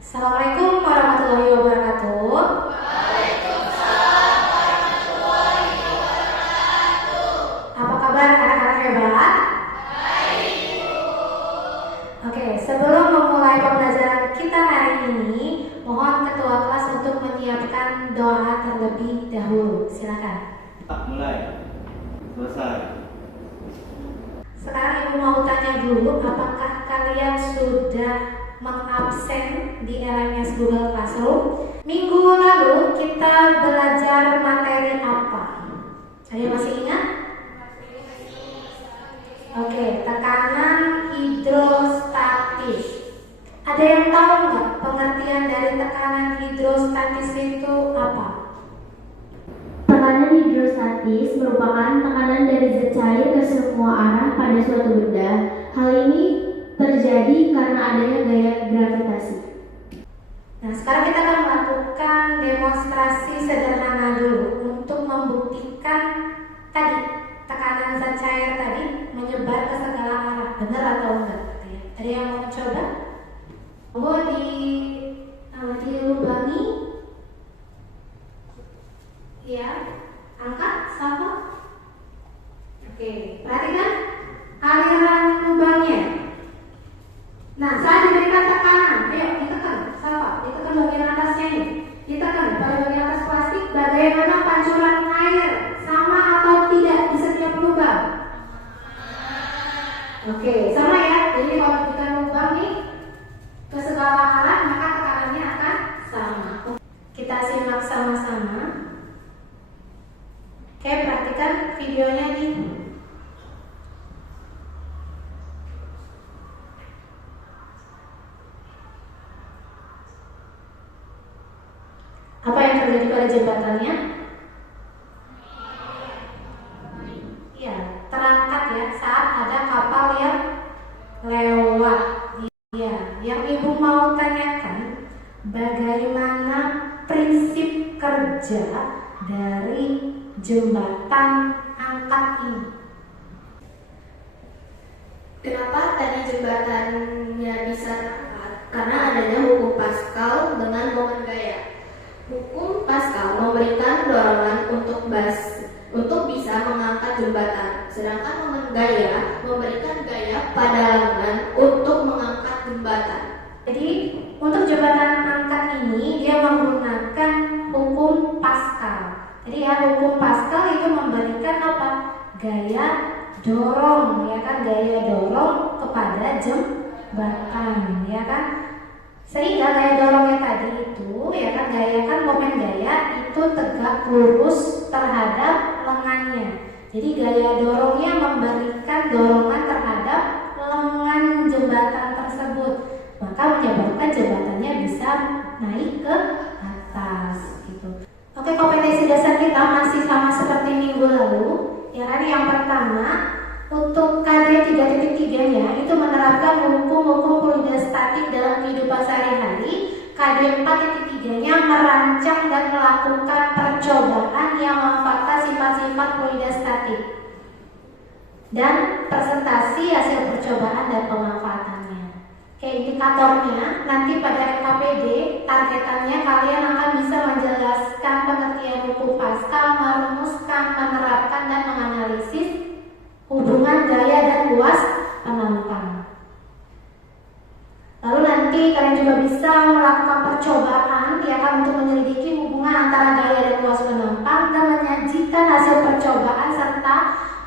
Assalamualaikum warahmatullahi wabarakatuh. Apa kabar anak-anak hebat? Oke, sebelum memulai pembelajaran kita hari ini, mohon ketua kelas untuk menyiapkan doa terlebih dahulu. Silakan. Mulai. Selesai. Sekarang ibu mau tanya dulu, apakah kalian sudah mengabsen di LMS Google Classroom? Minggu lalu kita belajar materi apa? Ada yang masih ingat? Oke, tekanan hidrostatis. Ada yang tahu nggak pengertian dari tekanan hidrostatis itu apa? Tekanan hidrostatis merupakan tekanan dari zat cair ke semua arah pada suatu benda. Hal ini terjadi karena adanya gaya gravitasi. Nah, sekarang kita akan melakukan demonstrasi sederhana dulu untuk membuktikan tadi tekanan zat cair tadi menyebar ke segala arah. Benar atau enggak? Ada yang mau coba? Mau dilubangi? Ya, angkat sama. Oke, perhatikan aliran lubangnya. Nah, saat diberikan tekanan, ayo ditekan, sama, ditekan bagian atasnya ini, ditekan pada bagian atas plastik. Bagaimana pancuran air, sama atau tidak di setiap lubang? Oke, sama ya. Jadi kalau kita lubang nih ke segala arah, maka tekanannya akan sama. Kita simak sama-sama. Oke, perhatikan videonya nih. Apa yang terjadi pada jembatannya? Ya, terangkat ya saat ada kapal yang lewat. Ya, yang ibu mau tanyakan, bagaimana prinsip kerja dari jembatan angkat ini? Kenapa tadi jembatannya bisa terangkat? Karena adanya hukum Pascal dengan momen gaya. Hukum Pascal memberikan dorongan untuk bisa mengangkat jembatan, sedangkan momen gaya memberikan gaya pada larangan untuk mengangkat jembatan. Jadi untuk jembatan angkat ini dia menggunakan hukum Pascal. Jadi ya, hukum Pascal itu memberikan apa? Gaya dorong, ya kan? Gaya dorong kepada jembatan, ya kan? Sehingga gaya dorongnya tadi itu, ya kan, gaya kan momen gaya itu tegak lurus terhadap lengannya. Jadi gaya dorongnya memberikan dorongan terhadap lengan jembatan tersebut, maka menyebabkan jembatannya bisa naik ke atas gitu. Oke, kompetensi dasar kita masih sama seperti minggu lalu. Ya kan, yang pertama untuk KD 3.3-nya itu menerapkan hukum-hukum fluida statik dalam kehidupan sehari-hari. KD 4.3-nya merancang dan melakukan percobaan yang memanfaatkan sifat-sifat fluida statik dan presentasi hasil percobaan dan pemanfaatannya. Oke, indikatornya nanti pada RKPD targetannya kalian akan bisa menjelaskan pengertian hukum Pascal, merumuskan, menerapkan dan menganalisis hubungan gaya dan luas penampang. Lalu nanti kalian juga bisa melakukan percobaan, ya kan, untuk menyelidiki hubungan antara gaya dan luas penampang dan menyajikan hasil percobaan serta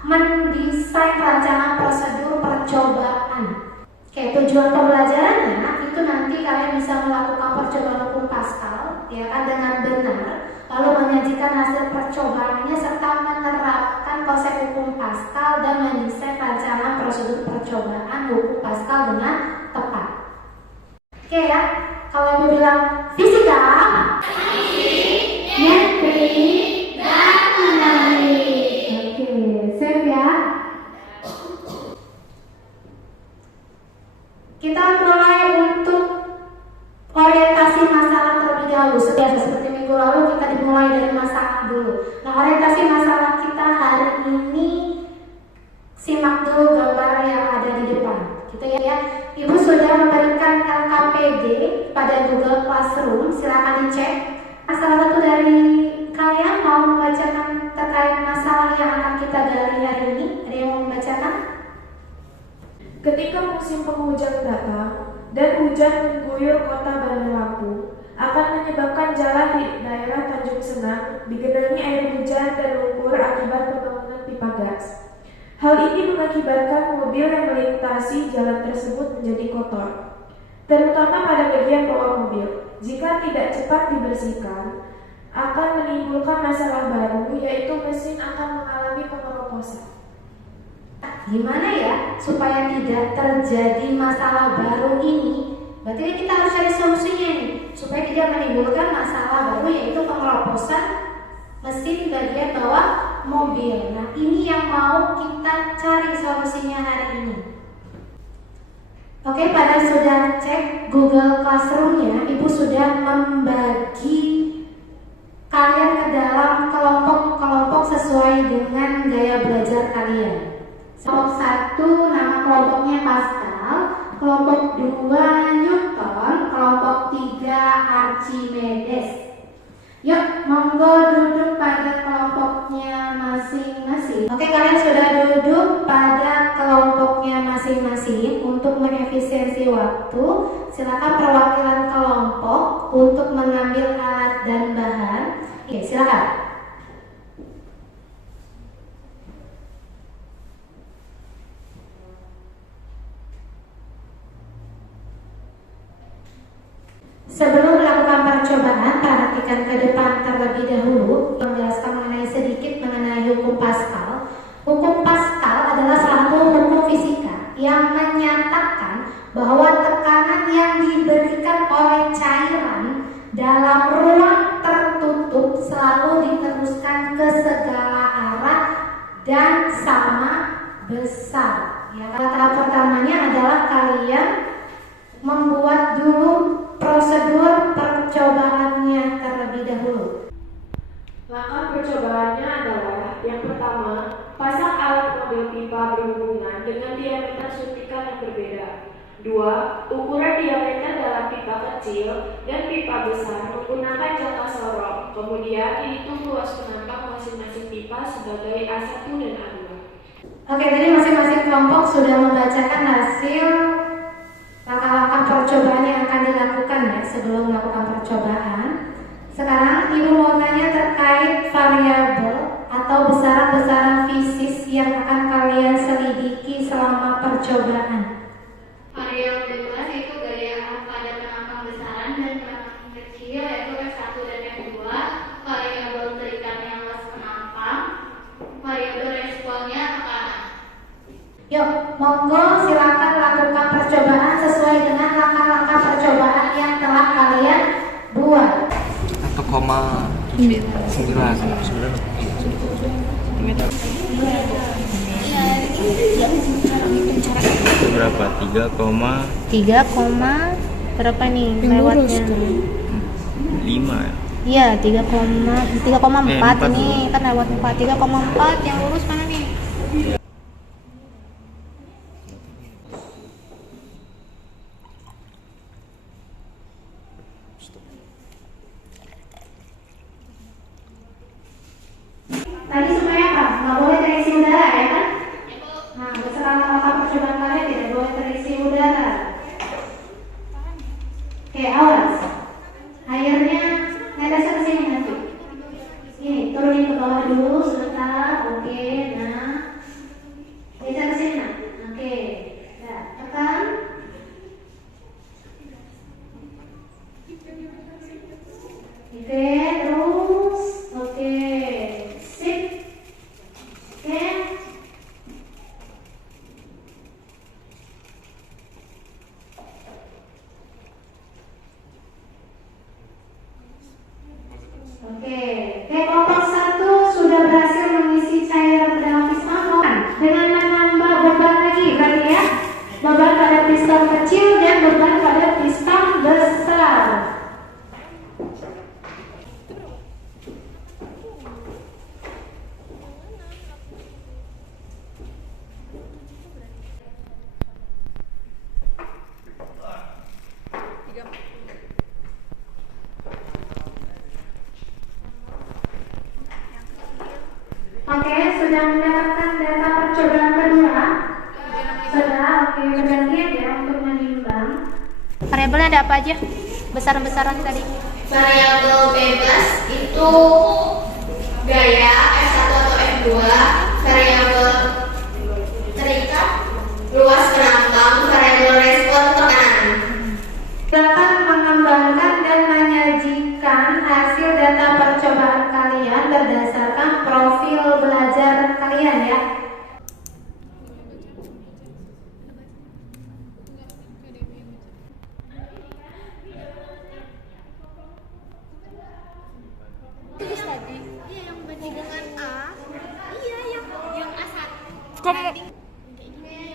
mendesain rancangan prosedur percobaan. Oke, tujuan pembelajarannya itu nanti kalian bisa melakukan percobaan hukum Pascal, ya kan, dengan benar, lalu menyajikan hasil percobaannya serta menerapkan konsep hukum Pascal dan mendesain rancangan prosedur percobaan hukum Pascal dengan tepat. Oke ya, kalau ibu bilang fisika, metrik, dan dinamik. Oke, save ya. Kita mulai untuk orientasi masalah terlebih dahulu. Seperti minggu lalu kita dimulai dari masalah dulu. Nah, orientasi masalah kita hari ini simak dulu gambar yang ada di depan. gitu ya. Ibu sudah memberikan LKPD pada Google Classroom, silakan dicek. Salah satu dari kalian mau membacakan terkait masalah yang akan kita gali hari ini? Ada yang mau membacakan? Ketika musim penghujan datang dan hujan mengguyur kota Bandar Lampung, akan menyebabkan jalan di daerah Tanjung Senang digenangi air hujan dan lumpur akibat pembangunan pipa gas. Hal ini mengakibatkan mobil yang melintasi jalan tersebut menjadi kotor, terutama pada bagian bawah mobil. Jika tidak cepat dibersihkan, akan menimbulkan masalah baru, yaitu mesin akan mengalami pengeroposan. Gimana ya supaya tidak terjadi masalah baru ini? Berarti kita harus cari solusinya nih, supaya tidak menimbulkan masalah baru, yaitu pengeroposan mesin bagian bawah mobil. Nah, ini yang mau kita cari solusinya hari ini. Oke, pada sudah cek Google Classroom-nya, Ibu sudah membagi kalian ke dalam kelompok-kelompok sesuai dengan gaya belajar kalian. Kelompok 1 nama kelompoknya Pascal, kelompok 2 Newton, kelompok 3 Archimedes. Yuk, monggo duduk pada kelompoknya masing-masing. Oke, kalian sudah duduk pada kelompoknya masing-masing. Untuk mengefisiensi waktu, silakan perwakilan kelompok untuk mengambil alat dan bahan. Oke, silakan. Sebelum melakukan percobaan, perhatikan ke depan terlebih dahulu, menjelaskan mengenai hukum Pascal. Hukum Pascal adalah salah satu hukum fisika yang menyatakan bahwa tekanan yang diberikan oleh cairan dalam ruang tertutup selalu diteruskan ke segala arah dan sama besar. Ya, tahap pertamanya adalah kalian membuat dulu prosedur percobaannya terlebih dahulu. Langkah percobaannya adalah yang pertama, pasang alat model pipa berhubungan dengan diameter suntikan yang berbeda. 2. Ukuran diameter dalam pipa kecil dan pipa besar menggunakan jangka sorong. Kemudian dihitung luas penampang masing-masing pipa sebagai A1 dan A2. Oke, jadi masing-masing kelompok sudah membacakan hasil langkah-langkah percobaan yang akan dilakukan ya sebelum melakukan percobaan. Sekarang Ibu mau tanya terkait variabel atau besaran-besaran fisis yang akan kalian selidiki selama percobaan. Variabel bebas yaitu gaya pada penampang besaran dan penampang kecil yaitu F1 dan F2. Variabel terikat yang luas penampang. Variabel responnya tekanan. Yuk, monggo silakan lakukan percobaan sesuai dengan langkah-langkah percobaan yang telah kalian buat. 1,9 berapa? 3, berapa nih lewatnya? 5 ya? Iya, 3,4 ini kan lewat 4. 3,4 yang lurus mana nih? Tadi semuanya apa? Nggak boleh terisi udara ya kan? Nah, besaran langkah percobaan kalian tidak boleh terisi udara. Oke, awas. Airnya netes ke sini nanti. Ini turunin ke bawah dulu sebentar. Oke, nah. Geser ke sini. Nah. Oke. Ya, tekan. Oke, terus. Oke. Sip. Oke. Oke, kelompok 1 sudah berhasil mengisi cairan ke dalam piston dengan menambah beban lagi, berarti ya, beban pada piston kecil dan beban pada piston besar. Oke, sudah mendapatkan data percobaan kedua? Sudah, oke, bergantian ya untuk menimbang. Variabelnya ada apa aja? Besar-besaran tadi. Variabel bebas itu gaya F1 atau F2, variabel terikat luas penambang, variabel respon tekanan. Silakan mengembangkan dan menyajikan hasil data percobaan kalian berdasarkan profil belajar kalian ya.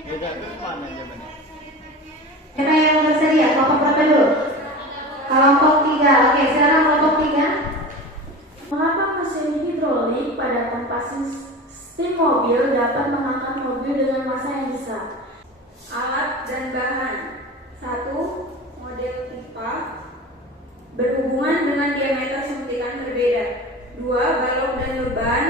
Beda ke mana jawabannya? Siapa yang bersedia? Kelompok berapa dulu? Kelompok 3. Oke, sekarang kelompok 3. Mengapa mesin hidrolik pada tanpa sistem mobil dapat mengangkat mobil dengan massa yang besar? Alat dan bahan. 1. Model pipa berhubungan dengan diameter suntikan berbeda. 2. Balok dan beban.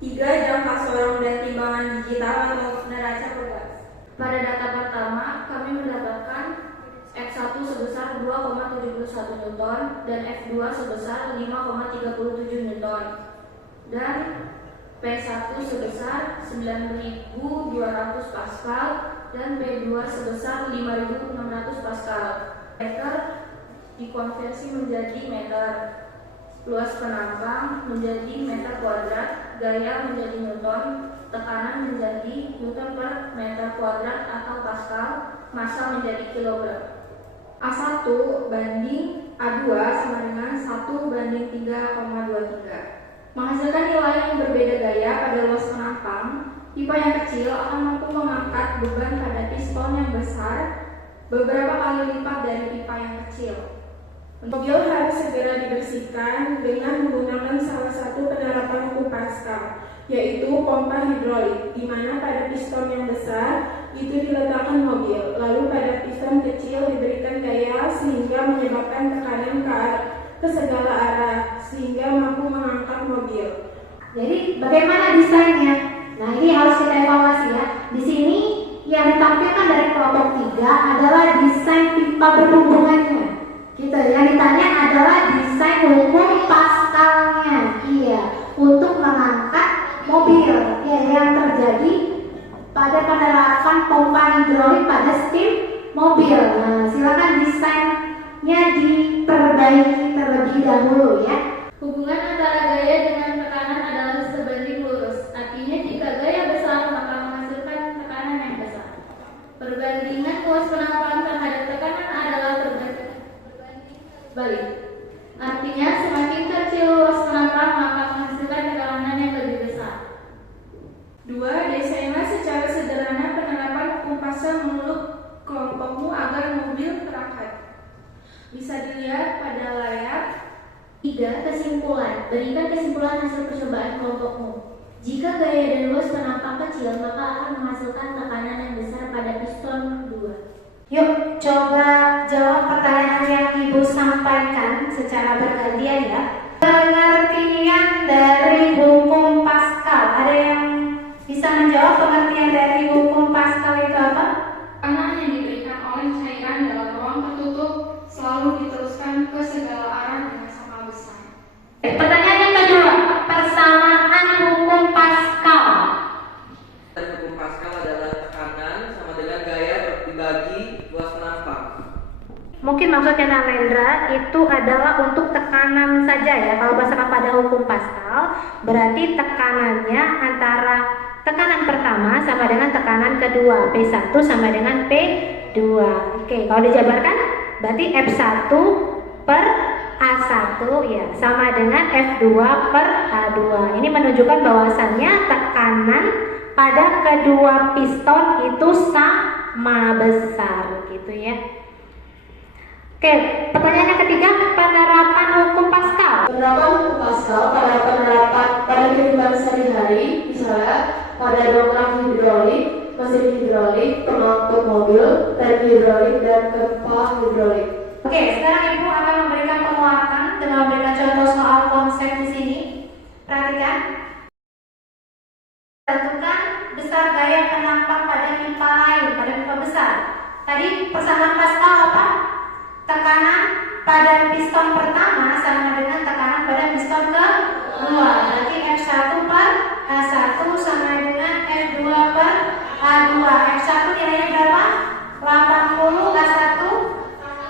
3. Jangka sorong dan timbangan digital atau neraca pegas. Pada data pertama, kami mendapatkan F1 sebesar 2,71 Newton dan F2 sebesar 5,37 Newton dan P1 sebesar 9.200 Pascal dan P2 sebesar 5.600 Pascal. Meter dikonversi menjadi meter, luas penambang menjadi meter kuadrat, gaya menjadi Newton, tekanan menjadi Newton per meter kuadrat atau Pascal, massa menjadi kilogram. A1 banding A2 sama dengan 1 banding 3,23. Menghasilkan nilai yang berbeda gaya pada luas penampang, pipa yang kecil akan mampu mengangkat beban pada piston yang besar beberapa kali lipat dari pipa yang kecil. Mobil harus segera dibersihkan dengan menggunakan salah satu penerapan hukum Pascal, yaitu pompa hidrolik, di mana pada piston yang besar itu diletakkan mobil, lalu pada piston kecil diberikan gaya sehingga menyebabkan tekanan ke segala arah, sehingga mampu mengangkat mobil. Jadi bagaimana desainnya? Nah, ini harus kita evaluasi ya. Di sini yang ditampilkan dari kelompok 3 adalah desain pipa berhubungannya. Gitu, yang ditanya adalah desain hukum Pascalnya. Iya, untuk mengangkat mobil ya, yang terjadi pada penerapan pompa hidrolik pada steam mobil. Nah, silakan desainnya diperbaiki terlebih dahulu ya. Hubungan antara gaya dengan tekanan adalah sebanding lurus. Artinya jika gaya besar maka menghasilkan tekanan yang besar. Perbandingan luas penampangan terhadap tekanan adalah berbalik. Artinya semakin kecil luas penampangan maka menghasilkan tekanan yang lebih besar. 2. Desainlah secara sederhana penerapan hukum Pascal menurut kelompokmu agar mobil terangkat. Bisa dilihat pada layar. 3. Kesimpulan. Berikan kesimpulan hasil percobaan kelompokmu. Jika gaya dan luas penampang kecil, maka akan menghasilkan tekanan yang besar pada piston 2. Yuk, coba jawab pertanyaan yang Ibu sampaikan secara bergantian ya. Pengertian dari hukum Pascal. Ada yang bisa menjawab pengertian dari hukum Pascal itu apa? Tekanan yang diberikan oleh cairan dalam ruang tertutup selalu diteruskan ke segala arah dengan sama besar. Pertanyaan yang kedua, persamaan hukum Pascal. Hukum Pascal adalah tekanan sama dengan gaya dibagi luas penampang. Mungkin maksudnya Nalendra itu adalah untuk tekanan saja ya. Kalau berdasarkan pada hukum Pascal, berarti tekanannya antara tekanan pertama sama dengan tekanan kedua, P1 sama dengan P2. Oke, kalau dijabarkan berarti F1 per A1 ya sama dengan F2 per A2. Ini menunjukkan bahwasannya tekanan pada kedua piston itu sama besar gitu ya. Oke, pertanyaan yang ketiga, penerapan hukum Pascal. Penerapan hukum Pascal pada kehidupan sehari-hari, misalnya pada dongkrak hidrolik, mesin hidrolik, pengangkut mobil, rem hidrolik, dan gempa hidrolik. Oke, sekarang Ibu akan memberikan penguatan dengan memberikan contoh soal konsep di sini. Perhatikan. Tadi persamaan Pascal apa? Tekanan pada piston pertama sama dengan tekanan pada piston kedua. Berarti F1 per A1 sama dengan F2 per A2. F1 nilainya berapa? 80, A1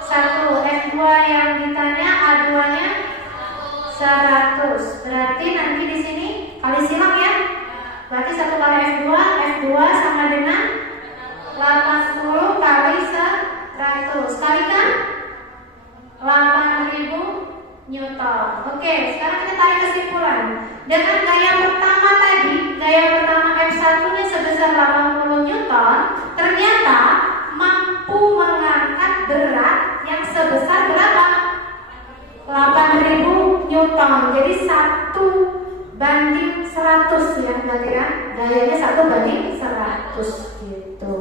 1. F2 yang ditanya, A2 nya 100. Berarti nanti di sini kali silang ya. Berarti 1 kali F2 sama dengan 80 kali 100. Kalikan 8.000 Newton. Oke, sekarang kita tarik kesimpulan. Dengan gaya pertama tadi, gaya pertama F1 nya sebesar 80 Newton, ternyata mampu mengangkat berat yang sebesar berapa? 8.000 Newton. Jadi 1/100 ya, berarti kan gayanya 1/100 gitu.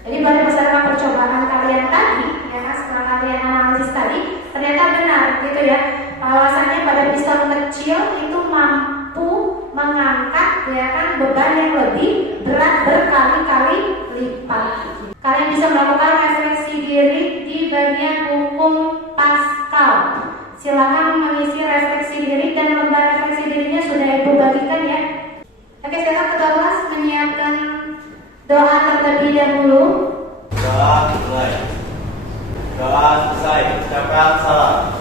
Jadi pada berdasarkan percobaan kalian tadi, ya kan, setelah kalian analisis tadi, ternyata benar gitu ya, bahwasannya pada piston kecil itu mampu mengangkat ya kan beban yang lebih berat berkali-kali lipat. Kalian bisa melakukan refleksi diri di bagian hukum Pascal. Silakan mengisi refleksi diri dan lembar refleksi dirinya sudah Ibu bagikan ya. Oke, sekarang ketua kelas menyiapkan doa terlebih dahulu. Doa selesai. Ucapkan salam.